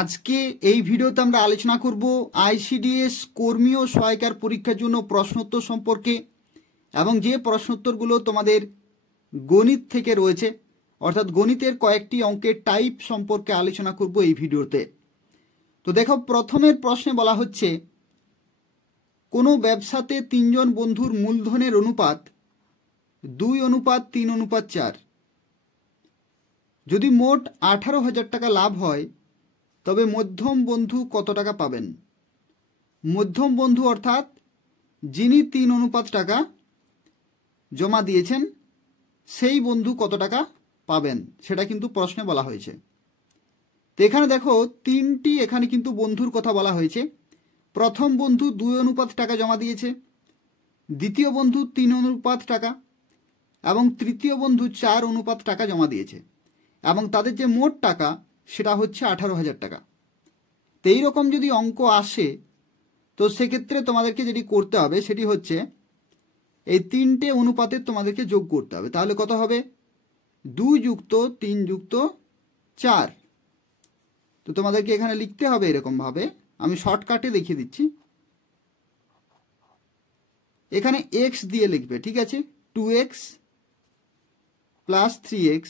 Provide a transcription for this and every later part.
আজকে এই ভিডিওতে আমরা আলোচনা করব আইসিডিএস কর্মী ও সহায়িকার পরীক্ষার জন্য প্রশ্নোত্তর সম্পর্কে এবং যে প্রশ্নোত্তরগুলো তোমাদের গণিত থেকে রয়েছে অর্থাৎ গণিতের কয়েকটি অঙ্কের টাইপ সম্পর্কে আলোচনা করব এই ভিডিওতে। তো দেখো, প্রথমের প্রশ্নে বলা হচ্ছে কোনো ব্যবসাতে 3 জন বন্ধুর মূলধনের অনুপাত 2:3:4। যদি মোট 18,000 টাকা লাভ হয় তবে মধ্যম বন্ধু কত টাকা পাবেন? মধ্যম বন্ধু অর্থাৎ যিনি 3 টাকা জমা দিয়েছেন সেই বন্ধু কত টাকা পাবেন সেটা কিন্তু প্রশ্নে বলা হয়েছে। তো এখানে দেখো তিনটি এখানে কিন্তু বন্ধুর কথা বলা হয়েছে। প্রথম বন্ধু 2 টাকা জমা দিয়েছে, দ্বিতীয় বন্ধু 3 টাকা এবং তৃতীয় বন্ধু 4 টাকা জমা দিয়েছে এবং তাদের যে মোট টাকা সেটা হচ্ছে 18,000 টাকা। তো এইরকম যদি অঙ্ক আসে তো সেক্ষেত্রে তোমাদেরকে যেটি করতে হবে সেটি হচ্ছে এই তিনটে অনুপাতে তোমাদেরকে যোগ করতে হবে। তাহলে কত হবে? 2 + 3 + 4। তো তোমাদেরকে এখানে লিখতে হবে এরকমভাবে, আমি শর্টকাটে দেখিয়ে দিচ্ছি। এখানে x দিয়ে লিখবে, ঠিক আছে? 2x + 3x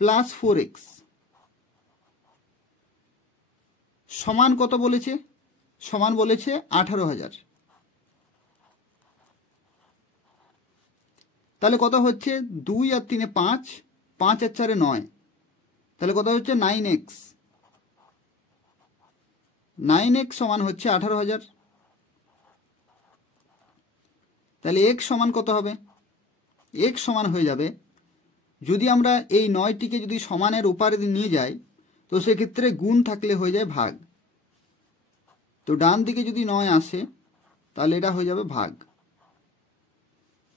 + 4x সমান কত বলেছে? সমান বলেছে 18,000। তাহলে কত হচ্ছে? 2 আর 3 5, 5 আর 4 9, তাহলে কত হচ্ছে? 9x। 9x সমান হচ্ছে 18,000। তাহলে x সমান কত হবে? x সমান হয়ে যাবে, যদি আমরা এই 9টিকে যদি সমানের ওপারে নিয়ে যাই তো সেক্ষেত্রে গুণ থাকলে হয়ে যায় ভাগ। তো ডান দিকে যদি 9 আসে তাহলে এটা হয়ে যাবে ভাগ।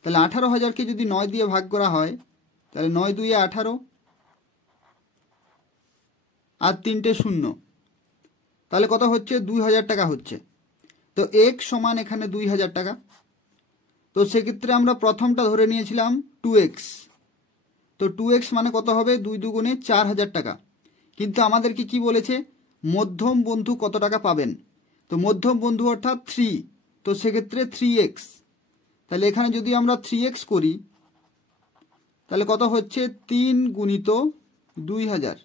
তাহলে 18,000কে যদি 9 দিয়ে ভাগ করা হয় তাহলে 9 2 18 আর 3টে 0, তাহলে কত হচ্ছে? 2,000 টাকা হচ্ছে। তো x সমান এখানে 2,000 টাকা। তো সেক্ষেত্রে আমরা প্রথমটা ধরে নিয়েছিলাম 2x। তো 2x মানে কত হবে? 2 2 4,000 টাকা। কিন্তু আমাদেরকে কি বলেছে? মধ্যম বন্ধু কত টাকা পাবেন? তো মধ্যম বন্ধু অর্থাৎ 3, তো সেক্ষেত্রে 3x। তাহলে এখানে যদি আমরা 3x করি তাহলে কত হচ্ছে? 3 × 2,000,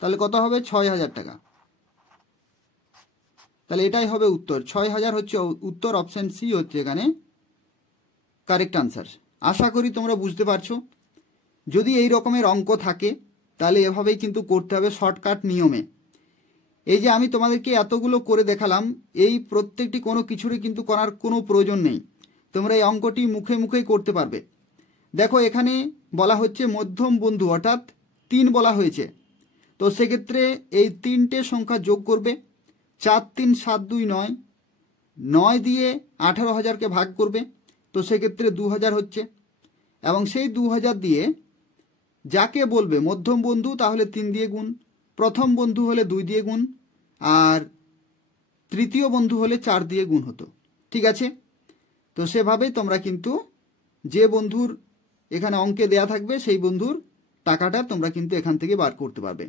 তাহলে কত হবে? 6,000 টাকা। তাহলে এটাই হবে উত্তর, 6,000 হচ্ছে উত্তর। অপশন সি হচ্ছে এখানে কারেক্ট আনসার। আশা করি তোমরা বুঝতে পারছো। যদি এই রকমের অঙ্ক থাকে তাহলে এভাবেই কিন্তু করতে হবে শর্টকাট নিয়মে। এই যে আমি তোমাদেরকে এতগুলো করে দেখালাম, এই প্রত্যেকটি কোনো কিছুরই কিন্তু করার কোনো প্রয়োজন নেই, তোমরা এই অঙ্কটি মুখে মুখেই করতে পারবে। দেখো এখানে বলা হচ্ছে মধ্যম বন্ধু অর্থাৎ 3 বলা হয়েছে। তো সেক্ষেত্রে এই 3টে সংখ্যা যোগ করবে, 4 3 7 2 9, 9 দিয়ে 18,000কে ভাগ করবে, তো সেক্ষেত্রে 2,000 হচ্ছে। এবং সেই 2,000 দিয়ে যাকে বলবে মধ্যম বন্ধু তাহলে 3 দিয়ে গুণ, প্রথম বন্ধু হলে 2 দিয়ে গুণ, আর তৃতীয় বন্ধু হলে 4 দিয়ে গুণ হতো, ঠিক আছে? তো সেভাবেই তোমরা কিন্তু যে বন্ধুর এখানে অঙ্কে দেয়া থাকবে সেই বন্ধুর টাকাটা তোমরা কিন্তু এখান থেকে বার করতে পারবে।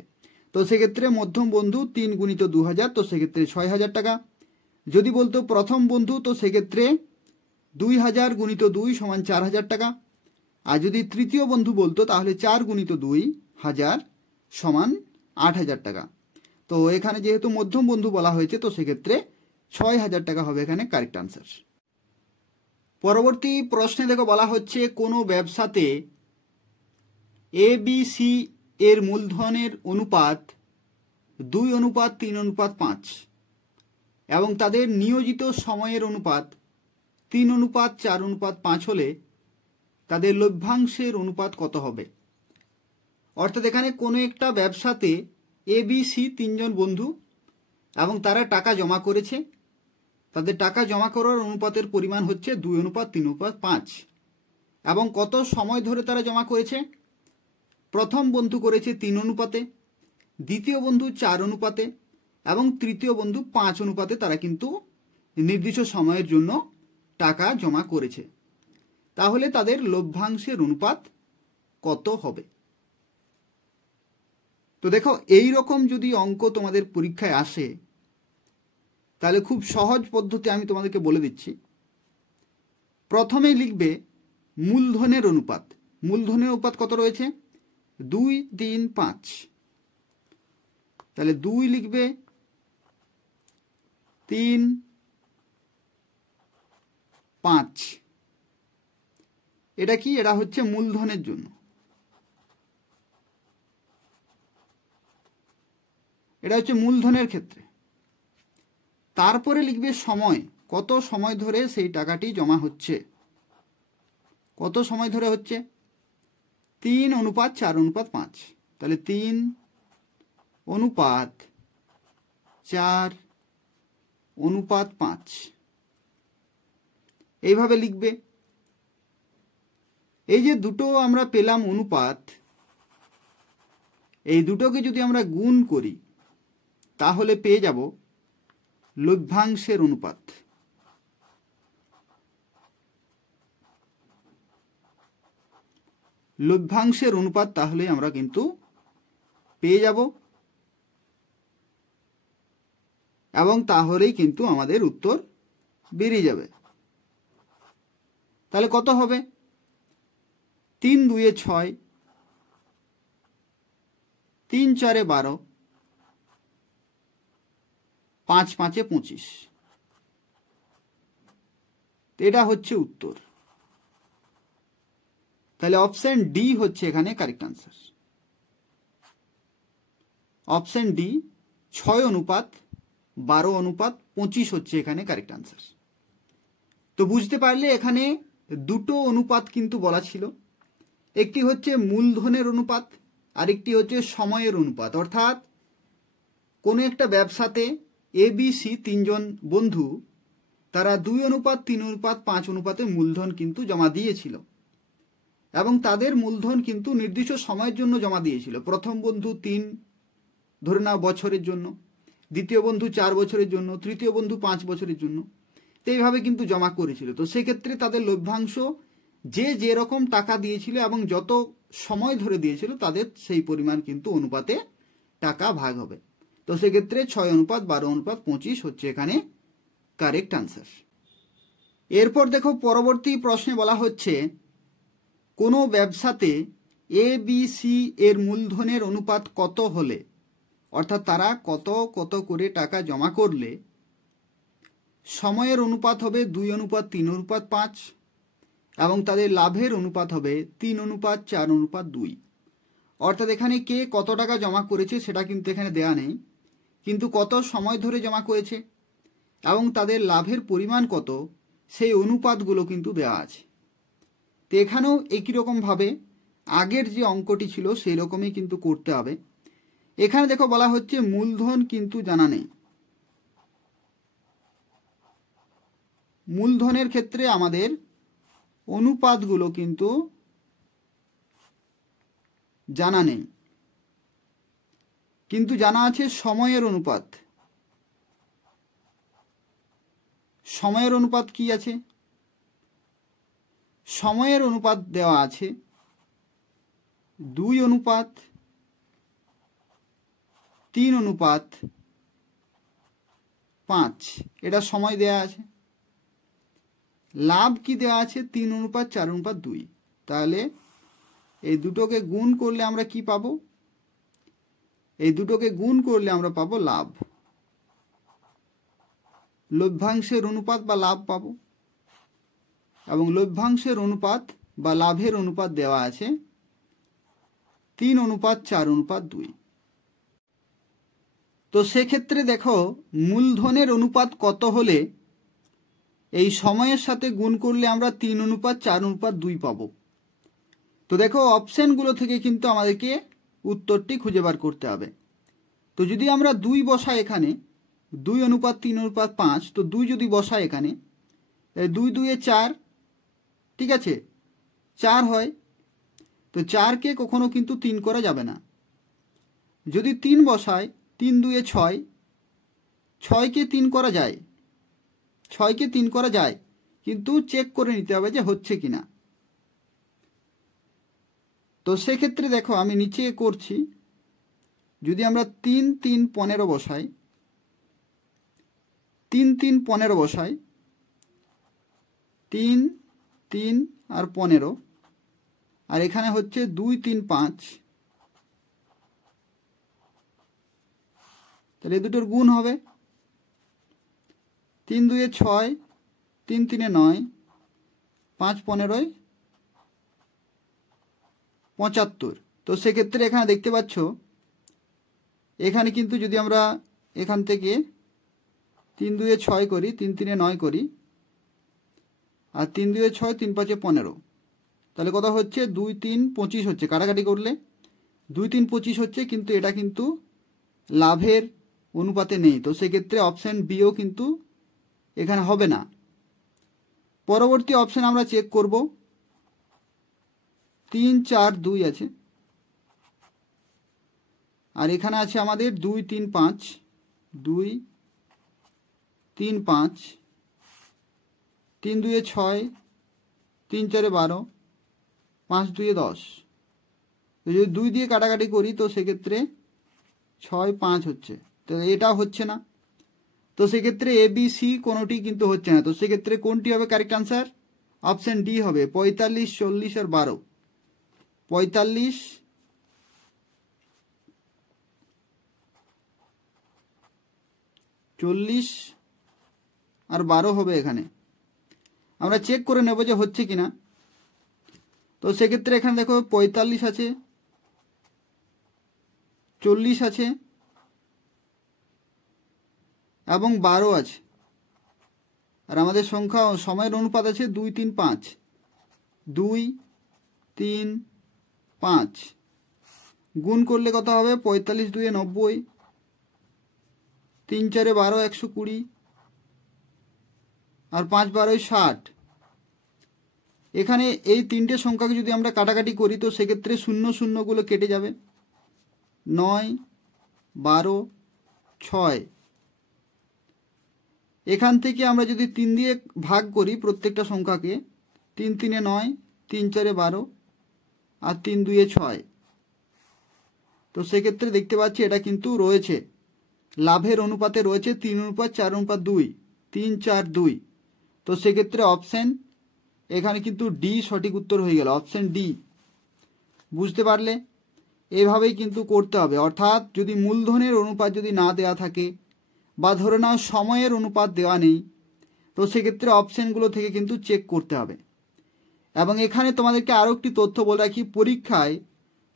তো সেক্ষেত্রে মধ্যম বন্ধু 3 × 2,000, তো সেক্ষেত্রে 6,000 টাকা। যদি বলতো প্রথম বন্ধু তো সেক্ষেত্রে 2,000 × 2 = 4,000 টাকা। আর যদি তৃতীয় বন্ধু বলতো তাহলে 4 × 2,000 = 8,000 টাকা। তো এখানে যেহেতু মধ্যম বন্ধু বলা হয়েছে তো সেক্ষেত্রে 6,000 টাকা হবে এখানে কারেক্ট আনসার। পরবর্তী প্রশ্নে দেখো বলা হচ্ছে কোনো ব্যবসাতে ABC এর মূলধনের অনুপাত 2:3:5 এবং তাদের নিয়োজিত সময়ের অনুপাত 3:4:5 হলে তাদের লভ্যাংশের অনুপাত কত হবে? অর্থাৎ এখানে কোনো একটা ব্যবসাতে ABC 3 জন বন্ধু এবং তারা টাকা জমা করেছে, তাদের টাকা জমা করার অনুপাতের পরিমাণ হচ্ছে 2:3:5 এবং কত সময় ধরে তারা জমা করেছে? প্রথম বন্ধু করেছে 3 অনুপাতে, দ্বিতীয় বন্ধু 4 অনুপাতে এবং তৃতীয় বন্ধু 5 অনুপাতে তারা কিন্তু নির্দিষ্ট সময়ের জন্য টাকা জমা করেছে। তাহলে তাদের লভ্যাংশের অনুপাত কত হবে? তো দেখো এই রকম যদি অঙ্ক তোমাদের পরীক্ষায় আসে তাহলে খুব সহজ পদ্ধতি আমি তোমাদেরকে বলে দিচ্ছি। প্রথমেই লিখবে মূলধনের অনুপাত। মূলধনের অনুপাত কত রয়েছে? 2, 3, 5। তাহলে 2 লিখবে, 3, 5। এটা কি? এটা হচ্ছে মূলধনের জন্য। এটা হচ্ছে মূলধনের ক্ষেত্রে। তারপরে লিখবে সময়, কত সময় ধরে সেই টাকাটি জমা হচ্ছে, কত সময় ধরে হচ্ছে? 3:4:5। তাহলে 3:4:5 এইভাবে লিখবে। এই যে দুটো আমরা পেলাম অনুপাত, এই দুটোকে যদি আমরা গুণ করি তাহলে পেয়ে যাব লভ্যাংশের অনুপাত। লভ্যাংশের অনুপাত তাহলে আমরা কিন্তু পেয়ে যাব, এবং তাহলেই কিন্তু আমাদের উত্তর বেরিয়ে যাবে। তাহলে কত হবে? 3 2 6, 3 4 12, 5 5 25। এটা হচ্ছে উত্তর। তাহলে অপশন ডি হচ্ছে এখানে কারেক্ট আনসার। অপশন ডি 6:12:25 হচ্ছে এখানে কারেক্ট আনসার। তো বুঝতে পারলে এখানে দুটো অনুপাত কিন্তু বলা ছিল। একটি হচ্ছে মূলধনের অনুপাত, আরেকটি হচ্ছে সময়ের অনুপাত। অর্থাৎ কোনো একটা ব্যবসাতে ABC 3জন বন্ধু, তারা 2:3:5 অনুপাতে মূলধন কিন্তু জমা দিয়েছিল, এবং তাদের মূলধন কিন্তু নির্দিষ্ট সময়ের জন্য জমা দিয়েছিল। প্রথম বন্ধু 3 ধরে নাও বছরের জন্য, দ্বিতীয় বন্ধু 4 বছরের জন্য, তৃতীয় বন্ধু 5 বছরের জন্য। তো এইভাবে কিন্তু জমা করেছিল। তো সেক্ষেত্রে তাদের লভ্যাংশ যে যেরকম টাকা দিয়েছিল এবং যত সময় ধরে দিয়েছিল তাদের সেই পরিমাণ কিন্তু অনুপাতে টাকা ভাগ হবে। তো সেক্ষেত্রে 6:12:25 হচ্ছে এখানে কারেক্ট আনসার। এরপর দেখো পরবর্তী প্রশ্নে বলা হচ্ছে কোনো ব্যবসাতে ABC এর মূলধনের অনুপাত কত হলে, অর্থাৎ তারা কত কত করে টাকা জমা করলে সময়ের অনুপাত হবে 2:3:5 এবং তাদের লাভের অনুপাত হবে 3:4:2। অর্থাৎ এখানে কে কত টাকা জমা করেছে সেটা কিন্তু এখানে দেয়া নেই, কিন্তু কত সময় ধরে জমা করেছে এবং তাদের লাভের পরিমাণ কত সেই অনুপাতগুলো কিন্তু দেওয়া আছে। তো এখানেও একই রকমভাবে আগের যে অঙ্কটি ছিল সেই রকমই কিন্তু করতে হবে। এখানে দেখো বলা হচ্ছে মূলধন কিন্তু জানা নেই। মূলধনের ক্ষেত্রে আমাদের অনুপাতগুলো কিন্তু জানা নেই, কিন্তু জানা আছে সময়ের অনুপাত। সময়ের অনুপাত কি আছে? সময়ের অনুপাত দেওয়া আছে 2:3:5। এটা সময় দেওয়া আছে। লাভ কি দেওয়া আছে? 3:4:2। তাহলে এই দুটোকে গুণ করলে আমরা কি পাবো? এই দুটোকে গুণ করলে আমরা পাবো লাভ, লভ্যাংশের অনুপাত বা লাভ পাবো। এবং লভ্যাংশের অনুপাত বা লাভের অনুপাত দেওয়া আছে 3:4:2। তো সেক্ষেত্রে দেখো মূলধনের অনুপাত কত হলে এই সময়ের সাথে গুণ করলে আমরা 3:4:2 পাবো। তো দেখো অপশানগুলো থেকে কিন্তু আমাদেরকে উত্তরটি খুঁজে বার করতে হবে। তো যদি আমরা 2 বসাই এখানে, 2:3:5, তো 2 যদি বসাই এখানে 2 2 4, ঠিক আছে, 4 হয়। তো 4কে কখনো কিন্তু 3 করা যাবে না। যদি 3 বসাই, 3 2 6, 6কে 3 করা যায়, 6কে 3 করা যায়, কিন্তু চেক করে নিতে হবে যে হচ্ছে কিনা। তো সেক্ষেত্রে দেখো আমি নিচে করছি যদি আমরা 3 3 15 বসাই, 3 3 15 বসাই, 3 3 আর 15, আর এখানে হচ্ছে 2 3 5, তাহলে এই দুটোর গুণ হবে 3 2 6, 3 3 9, 5 15 75। তো সেক্ষেত্রে এখানে দেখতে পাচ্ছ এখানে কিন্তু যদি আমরা এখান থেকে 3 2 6 করি, 3 3 9 করি, আর 3 2 6, 3 5 15, তাহলে কত হচ্ছে 2 3 25 হচ্ছে। কাটাকাটি করলে 2 3 25 হচ্ছে, কিন্তু এটা কিন্তু লাভের অনুপাতে নেই। তো সেক্ষেত্রে অপশান বিও কিন্তু এখানে হবে না। পরবর্তী অপশান আমরা চেক করব, 3 4 2 আছে, আর এখানে আছে আমাদের 2 3 5, 2 3 5, 3 2 6, 3 4 12, 5 2 10। তো যদি 2 দিয়ে কাটাকাটি করি তো সেক্ষেত্রে 6 5 হচ্ছে, তো এটা হচ্ছে না। তো সেক্ষেত্রে এ বি সি কোনোটি কিন্তু হচ্ছে না। তো সেক্ষেত্রে কোনটি হবে কারেক্ট আনসার? অপশান ডি হবে 45 40 আর 12। 45 40 আর 12 হবে। এখানে আমরা চেক করে নেব যে হচ্ছে কিনা। তো সেক্ষেত্রে এখানে দেখো 45 আছে, 40 আছে এবং 12 আছে, আর আমাদের সংখ্যা সময়ের অনুপাত আছে 2 3 5, 2 3 5। গুণ করলে কত হবে? 45 2 90, 3 4 12 120, আর 5 12 60। এখানে এই তিনটে সংখ্যাকে যদি আমরা কাটাকাটি করি তো সেক্ষেত্রে 0 0 গুলো কেটে যাবে, 9 12 6। এখান থেকে আমরা যদি 3 দিয়ে ভাগ করি প্রত্যেকটা সংখ্যাকে, 3 3 9, 3 4 12, আর 3 2 6। তো সেক্ষেত্রে দেখতে পাচ্ছি এটা কিন্তু রয়েছে লাভের অনুপাতে রয়েছে 3 অনুপাত 4 অনুপাত 2, 3 4 2। তো সেক্ষেত্রে অপশান এখানে কিন্তু ডি সঠিক উত্তর হয়ে গেল, অপশান ডি। বুঝতে পারলে? এভাবেই কিন্তু করতে হবে। অর্থাৎ যদি মূলধনের অনুপাত যদি না দেওয়া থাকে বা ধরে নাও সময়ের অনুপাত দেওয়া নেই, তো সেক্ষেত্রে অপশানগুলো থেকে কিন্তু চেক করতে হবে। এবং এখানে তোমাদেরকে আরও একটি তথ্য বলে রাখি, পরীক্ষায়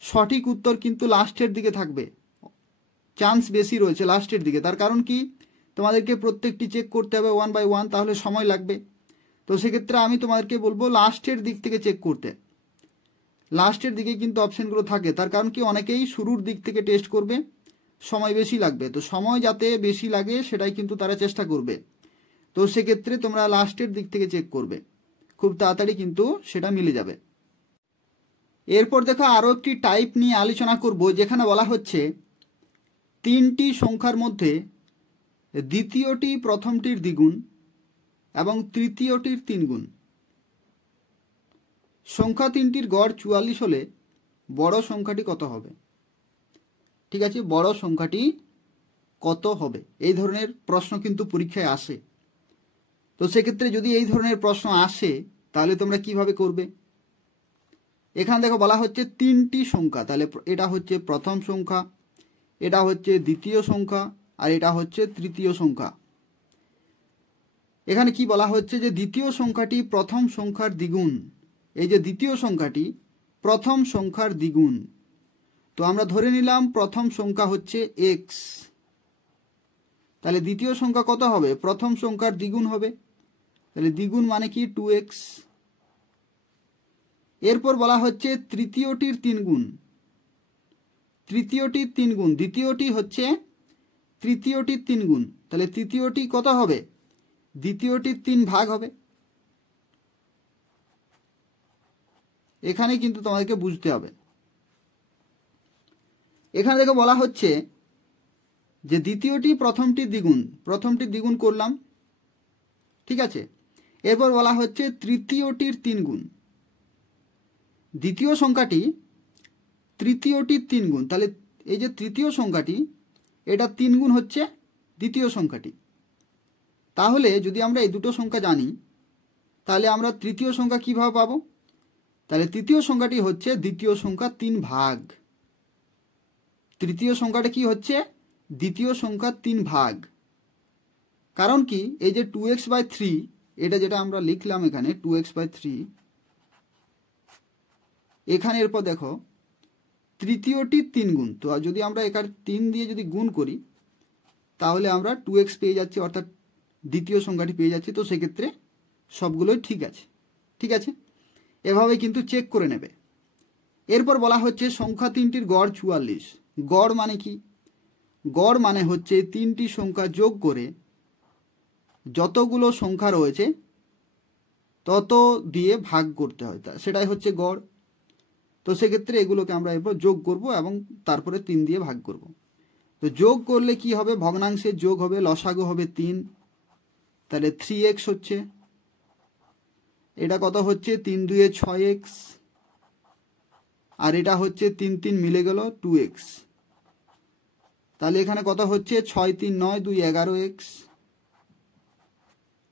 সঠিক উত্তর কিন্তু লাস্টের দিকে থাকবে, চান্স বেশি রয়েছে লাস্টের দিকে। তার কারণ কি, তোমাদেরকে প্রত্যেকটি চেক করতে হবে 1 by 1, তাহলে সময় লাগবে। তো সেক্ষেত্রে আমি তোমাদেরকে বলবো লাস্টের দিক থেকে চেক করতে। লাস্টের দিকে কিন্তু অপশানগুলো থাকে, তার কারণ কি অনেকেই শুরুর দিক থেকে টেস্ট করবে, সময় বেশি লাগবে। তো সময় যাতে বেশি লাগে সেটাই কিন্তু তারা চেষ্টা করবে। তো সেক্ষেত্রে তোমরা লাস্টের দিক থেকে চেক করবে, খুব তাড়াতাড়ি কিন্তু সেটা মিলে যাবে। এরপর দেখো আরও একটি টাইপ নিয়ে আলোচনা করব, যেখানে বলা হচ্ছে 3টি সংখ্যার মধ্যে দ্বিতীয়টি প্রথমটির দ্বিগুণ এবং তৃতীয়টির 3 গুণ। সংখ্যা 3টির গড় 44 হলে বড় সংখ্যাটি কত হবে? ঠিক আছে, বড় সংখ্যাটি কত হবে? এই ধরনের প্রশ্ন কিন্তু পরীক্ষায় আসে। তো সেক্ষেত্রে যদি এই ধরনের প্রশ্ন আসে তাহলে তোমরা কিভাবে করবে? এখানে দেখো বলা হচ্ছে 3টি সংখ্যা, তাহলে এটা হচ্ছে প্রথম সংখ্যা, এটা হচ্ছে দ্বিতীয় সংখ্যা, আর এটা হচ্ছে তৃতীয় সংখ্যা। এখানে কি বলা হচ্ছে যে দ্বিতীয় সংখ্যাটি প্রথম সংখ্যার দ্বিগুণ। এই যে দ্বিতীয় সংখ্যাটি প্রথম সংখ্যার দ্বিগুণ, তো আমরা ধরে নিলাম প্রথম সংখ্যা হচ্ছে x, তাহলে দ্বিতীয় সংখ্যা কত হবে? প্রথম সংখ্যার দ্বিগুণ হবে, তাহলে দ্বিগুণ মানে কি 2x। এরপর বলা হচ্ছে তৃতীয়টির 3 গুণ, তৃতীয়টির 3 গুণ, দ্বিতীয়টি হচ্ছে তৃতীয়টির 3 গুণ, তাহলে তৃতীয়টি কত হবে? দ্বিতীয়টির 3 ভাগ হবে। এখানে কিন্তু তোমাদেরকে বুঝতে হবে। এখানে দেখো বলা হচ্ছে যে দ্বিতীয়টি প্রথমটির দ্বিগুণ, প্রথমটির দ্বিগুণ করলাম, ঠিক আছে। এরপর বলা হচ্ছে তৃতীয়টির 3 গুণ, দ্বিতীয় সংখ্যাটি তৃতীয়টির 3 গুণ, তাহলে এই যে তৃতীয় সংখ্যাটি এটা 3 গুণ হচ্ছে দ্বিতীয় সংখ্যাটি। তাহলে যদি আমরা এই দুটো সংখ্যা জানি তাহলে আমরা তৃতীয় সংখ্যা কিভাবে পাবো? তাহলে তৃতীয় সংখ্যাটি হচ্ছে দ্বিতীয় সংখ্যা 3 ভাগ। তৃতীয় সংখ্যাটা কি হচ্ছে? দ্বিতীয় সংখ্যা 3 ভাগ। কারণ কি, এই যে 2x/3 এটা যেটা আমরা লিখলাম এখানে 2x/3, এখানে এরপর দেখো তৃতীয়টি 3 গুণ, তো যদি আমরা এখানে 3 দিয়ে যদি গুণ করি তাহলে আমরা 2x পেয়ে যাচ্ছি, অর্থাৎ দ্বিতীয় সংখ্যাটি পেয়ে যাচ্ছি। তো সেক্ষেত্রে সবগুলোই ঠিক আছে। ঠিক আছে, এভাবে কিন্তু চেক করে নেবে। এরপর বলা হচ্ছে সংখ্যা 3টির গড় 44। গড় মানে কি? গড় মানে হচ্ছে 3টি সংখ্যা যোগ করে যতগুলো সংখ্যা রয়েছে তত দিয়ে ভাগ করতে হয়, সেটাই হচ্ছে গড়। তো সেক্ষেত্রে এগুলোকে আমরা এরপর যোগ করব এবং তারপরে 3 দিয়ে ভাগ করব। তো যোগ করলে কি হবে? ভগ্নাংশের যোগ হবে, লসাগু হবে 3, তাহলে 3x হচ্ছে। এটা কত হচ্ছে? 3 2 6x, আর এটা হচ্ছে 3 3 মিলে গেল 2x। তাহলে এখানে কত হচ্ছে? 6 3 9 2 11x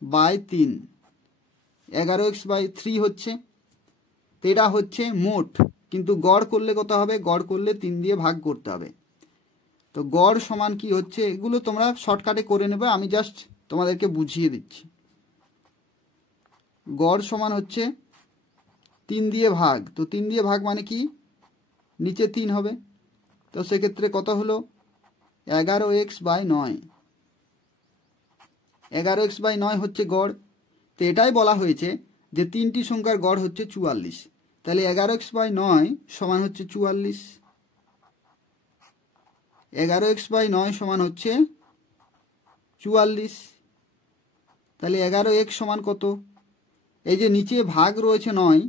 বাই 3, 11x/3 হচ্ছে। এটা হচ্ছে মোট, কিন্তু গড় করলে কত হবে? গড় করলে 3 দিয়ে ভাগ করতে হবে। তো গড় সমান কি হচ্ছে? এগুলো তোমরা শর্টকাটে করে নেবে, আমি জাস্ট তোমাদেরকে বুঝিয়ে দিচ্ছি। গড় সমান হচ্ছে 3 দিয়ে ভাগ। তো 3 দিয়ে ভাগ মানে কি? নিচে 3 হবে। তো সেক্ষেত্রে কত হলো? 11x/9। 11x/9 হচ্ছে গড়। তো এটাই বলা হয়েছে যে 3টি সংখ্যার গড় হচ্ছে 44। তাহলে 11x/9 সমান হচ্ছে 44। 11x/9 সমান হচ্ছে 44। তাহলে 11x সমান কত? এই যে নিচে ভাগ রয়েছে 9,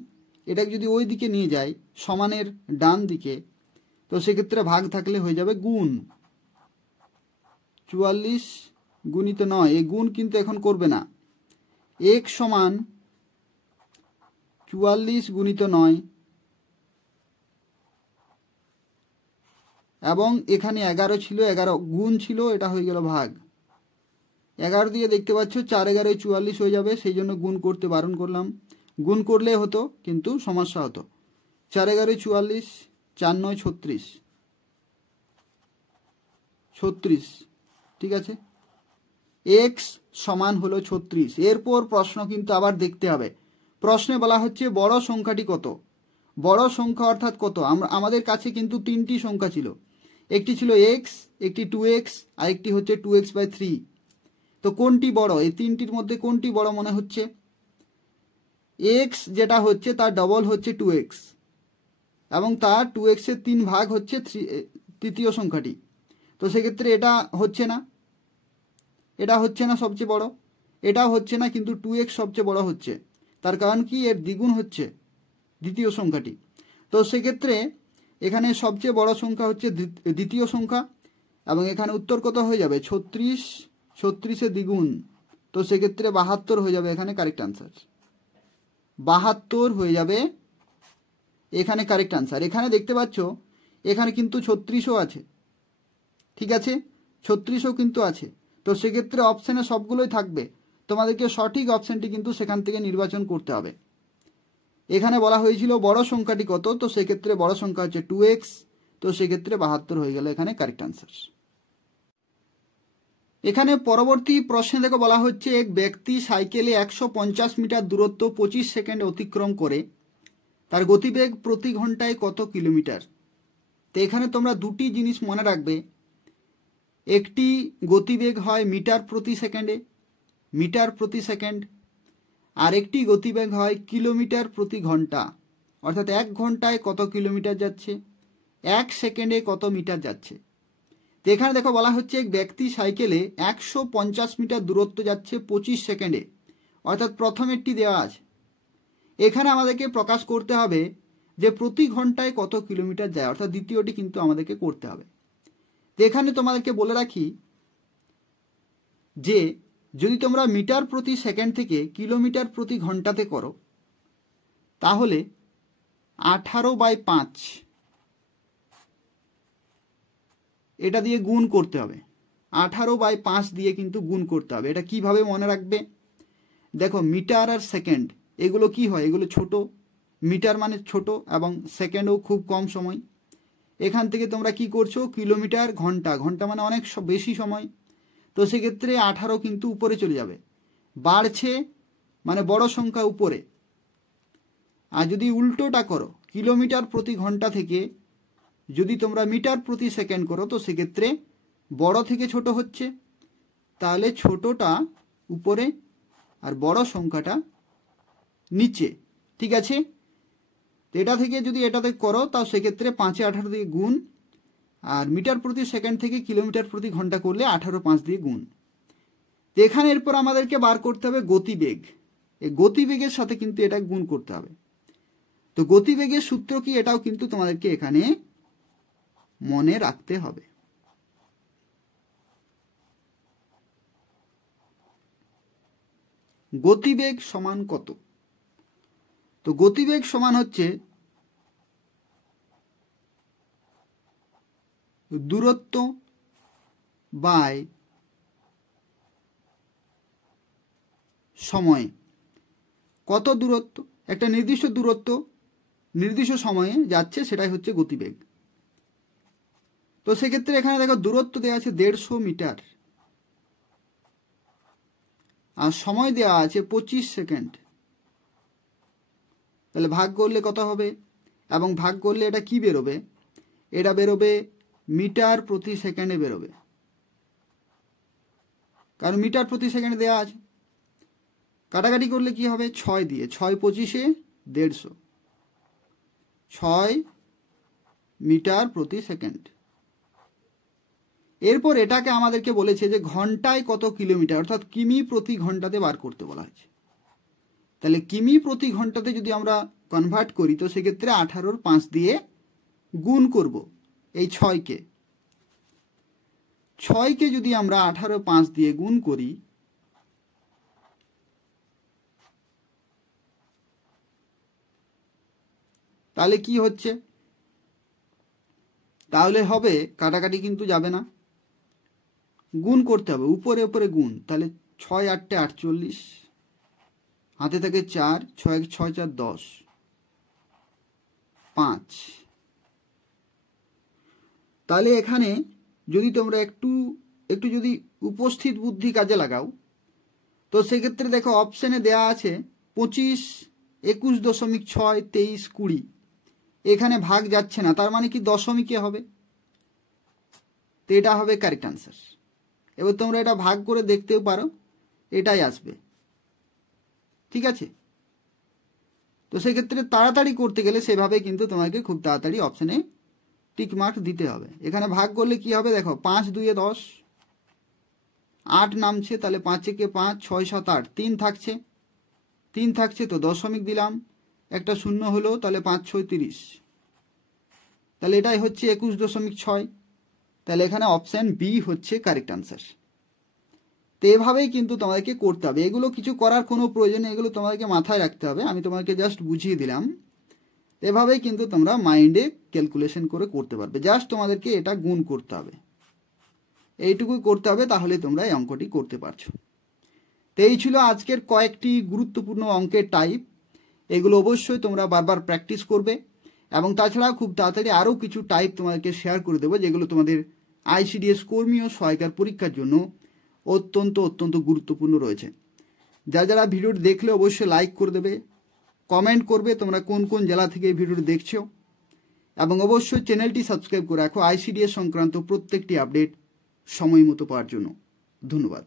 এটাকে যদি ওই দিকে নিয়ে যাই সমানের ডান দিকে, তো সেক্ষেত্রে ভাগ থাকলে হয়ে যাবে গুণ। 44 গুণিত 9, এই গুণ কিন্তু এখন করবে না। x সমান 44 গুণিত 9, এবং এখানে 11 ছিল, 11 গুণ ছিল, এটা হয়ে গেল ভাগ। 11 দিয়ে দেখতে পাচ্ছ 4 11 44 হয়ে যাবে, সেই জন্য গুণ করতে বারণ করলাম। গুণ করলে হতো কিন্তু সমস্যা হতো। 4 11 44, 4 9 36, 36। ঠিক আছে, x সমান হলো 36। এরপর প্রশ্ন কিন্তু আবার দেখতে হবে। প্রশ্নে বলা হচ্ছে বড় সংখ্যাটি কত? বড় সংখ্যা অর্থাৎ কত? আমাদের কাছে কিন্তু 3টি সংখ্যা ছিল। একটি ছিল x, একটি 2x, আর একটি হচ্ছে 2x/3। তো কোনটি বড়? এই 3টির মধ্যে কোনটি বড় মনে হচ্ছে? x যেটা হচ্ছে তার ডবল হচ্ছে 2x, এবং তার 2x এর 3 ভাগ হচ্ছে তৃতীয় সংখ্যাটি। তো সেক্ষেত্রে এটা হচ্ছে না, এটা হচ্ছে না সবচেয়ে বড়, এটাও হচ্ছে না, কিন্তু 2x সবচেয়ে বড় হচ্ছে। তার কারণ কি? এর দ্বিগুণ হচ্ছে দ্বিতীয় সংখ্যাটি। তো সেক্ষেত্রে এখানে সবচেয়ে বড় সংখ্যা হচ্ছে দ্বিতীয় সংখ্যা, এবং এখানে উত্তর কত হয়ে যাবে? 36, 36 দ্বিগুণ। তো সেক্ষেত্রে 72 হয়ে যাবে এখানে কারেক্ট আনসার। 72 হয়ে যাবে এখানে কারেক্ট আনসার। এখানে দেখতে পাচ্ছ এখানে কিন্তু 36ও আছে। ঠিক আছে, 36ও কিন্তু আছে। তো সেক্ষেত্রে অপশানে সবগুলোই থাকবে, তোমাদেরকে সঠিক অপশানটি কিন্তু সেখান থেকে নির্বাচন করতে হবে। এখানে বলা হয়েছিল বড় সংখ্যাটি কত? তো সেক্ষেত্রে বড় সংখ্যা হচ্ছে 2x। তো সেক্ষেত্রে 72 হয়ে গেল এখানে কারেক্ট আনসার। এখানে পরবর্তী প্রশ্নে দেখো বলা হচ্ছে এক ব্যক্তি সাইকেলে 150 মিটার দূরত্ব 25 সেকেন্ড অতিক্রম করে, তার গতিবেগ প্রতি ঘন্টায় কত কিলোমিটার? তো এখানে তোমরা দুটি জিনিস মনে রাখবে। একটি গতিবেগ হয় মিটার প্রতি সেকেন্ডে, মিটার প্রতি সেকেন্ড, আর একটি গতিবেগ হয় কিলোমিটার প্রতি ঘন্টা, অর্থাৎ 1 ঘন্টায় কত কিলোমিটার যাচ্ছে, 1 সেকেন্ডে কত মিটার যাচ্ছে। তো এখানে দেখো বলা হচ্ছে এক ব্যক্তি সাইকেলে 150 মিটার দূরত্ব যাচ্ছে 25 সেকেন্ডে, অর্থাৎ প্রথমেরটি দেওয়া আছে। এখানে আমাদেরকে প্রকাশ করতে হবে যে প্রতি ঘন্টায় কত কিলোমিটার যায়, অর্থাৎ দ্বিতীয়টি কিন্তু আমাদেরকে করতে হবে। তো এখানে তোমাদেরকে বলে রাখি যে যদি তোমরা মিটার প্রতি সেকেন্ড থেকে কিলোমিটার প্রতি ঘন্টাতে করো তাহলে 18/5 এটা দিয়ে গুণ করতে হবে, 18/5 দিয়ে কিন্তু গুণ করতে হবে। এটা কিভাবে মনে রাখবে, দেখো মিটার আর সেকেন্ড এগুলো কি হয়, এগুলো ছোট, মিটার মানে ছোট এবং সেকেন্ডও খুব কম সময়। এখান থেকে তোমরা কি করছো, কিলোমিটার ঘন্টা, ঘন্টা মানে অনেক বেশি সময়, তো সেক্ষেত্রে 18 কিন্তু উপরে চলে যাবে, বাড়ছে মানে বড় সংখ্যা উপরে। আর যদি উল্টোটা করো, কিলোমিটার প্রতি ঘন্টা থেকে যদি তোমরা মিটার প্রতি সেকেন্ড করো, তো সেক্ষেত্রে বড় থেকে ছোট হচ্ছে, তাহলে ছোটটা উপরে আর বড় সংখ্যাটা নিচে, ঠিক আছে। এটা থেকে যদি এটাতে করো, তাও সেক্ষেত্রে 5-18 দিয়ে গুণ, আর মিটার প্রতি সেকেন্ড থেকে কিলোমিটার প্রতি ঘন্টা করলে 18/5 দিয়ে গুণ। তো এখানে এরপর আমাদেরকে বার করতে হবে গতিবেগ, এই গতিবেগের সাথে কিন্তু এটা গুণ করতে হবে। তো গতিবেগের সূত্র কি, এটাও কিন্তু তোমাদেরকে এখানে মনে রাখতে হবে। গতিবেগ সমান কত, তো গতিবেগ সমান হচ্ছে দূরত্ব বাই সময়। কত দূরত্ব, একটা নির্দিষ্ট দূরত্ব নির্দিষ্ট সময়ে যাচ্ছে, সেটাই হচ্ছে গতিবেগ। তো সেক্ষেত্রে এখানে দেখো দূরত্ব দেওয়া আছে 150 মিটার আর সময় দেওয়া আছে 25 সেকেন্ড। তাহলে ভাগ করলে কত হবে, এবং ভাগ করলে এটা কি বেরোবে, এটা বেরোবে মিটার প্রতি সেকেন্ডে বেরোবে, কারণ মিটার প্রতি সেকেন্ডে দেওয়া আছে। কাটাকাটি করলে কি হবে, 6 দিয়ে 6-25-এ 150, 6 মিটার প্রতি সেকেন্ড। এরপর এটাকে আমাদেরকে বলেছে যে ঘন্টায় কত কিলোমিটার, অর্থাৎ কিমি প্রতি ঘন্টাতে বার করতে বলা হয়েছে। তাহলে কিমি প্রতি ঘন্টাতে যদি আমরা কনভার্ট করি, তো সেক্ষেত্রে 18/5 দিয়ে গুণ করব এই 6কে যদি আমরা 18/5 দিয়ে গুণ করি, তাহলে কি হচ্ছে, তাহলে হবে কাটাকাটি কিন্তু যাবে না, গুণ করতে হবে, উপরে উপরে গুণ। তাহলে 6-8 48, হাতে থাকে 4, 6-6-4 10, 5। তাহলে এখানে যদি তোমরা একটু যদি উপস্থিত বুদ্ধি কাজে লাগাও, তো সেক্ষেত্রে দেখো অপশানে দেয়া আছে 25, 21.6, 23, 20, এখানে ভাগ যাচ্ছে না, তার মানে কি দশমিকে হবে, তো এটা হবে কারেক্ট আনসার। এবার তোমরা এটা ভাগ করে দেখতেও পারো, এটাই আসবে, ঠিক আছে। তো সেক্ষেত্রে তাড়াতাড়ি করতে গেলে সেভাবে কিন্তু তোমাকে খুব তাড়াতাড়ি অপশানে টিক মার্ক দিতে হবে। এখানে ভাগ করলে কি হবে, দেখো 5-2-এ 10, 8 নামছে, তাহলে 5-একে 5, 6-7 8, 3 থাকছে, তো দশমিক দিলাম, একটা শূন্য হলো, তাহলে 5-6 30, তাহলে এটাই হচ্ছে 21.6। তাহলে এখানে অপশান বি হচ্ছে কারেক্ট আনসার। তো এভাবেই কিন্তু তোমাদেরকে করতে হবে, এগুলো কিছু করার কোনো প্রয়োজন নেই, এগুলো তোমাদেরকে মাথায় রাখতে হবে, আমি তোমাদেরকে জাস্ট বুঝিয়ে দিলাম। এভাবেই কিন্তু তোমরা মাইন্ডে ক্যালকুলেশন করে করতে পারবে, জাস্ট তোমাদেরকে এটা গুণ করতে হবে, এইটুকুই করতে হবে, তাহলে তোমরা এই অঙ্কটি করতে পারছো। তো এই ছিল আজকের কয়েকটি গুরুত্বপূর্ণ অঙ্কের টাইপ, এগুলো অবশ্যই তোমরা বারবার প্র্যাকটিস করবে, এবং তাছাড়াও খুব তাড়াতাড়ি আরও কিছু টাইপ তোমাদেরকে শেয়ার করে দেবো, যেগুলো তোমাদের ICDS কর্মী ও সহায়িকার পরীক্ষার জন্য অত্যন্ত গুরুত্বপূর্ণ রয়েছে। যারা ভিডিওটি দেখলে অবশ্যই লাইক করে দেবে, কমেন্ট করবে তোমরা কোন কোন জেলা থেকে এই ভিডিওটি দেখছো, এবং অবশ্যই চ্যানেলটি সাবস্ক্রাইব করে রাখো ICDS সংক্রান্ত প্রত্যেকটি আপডেট সময় মতো পাওয়ার জন্য। ধন্যবাদ।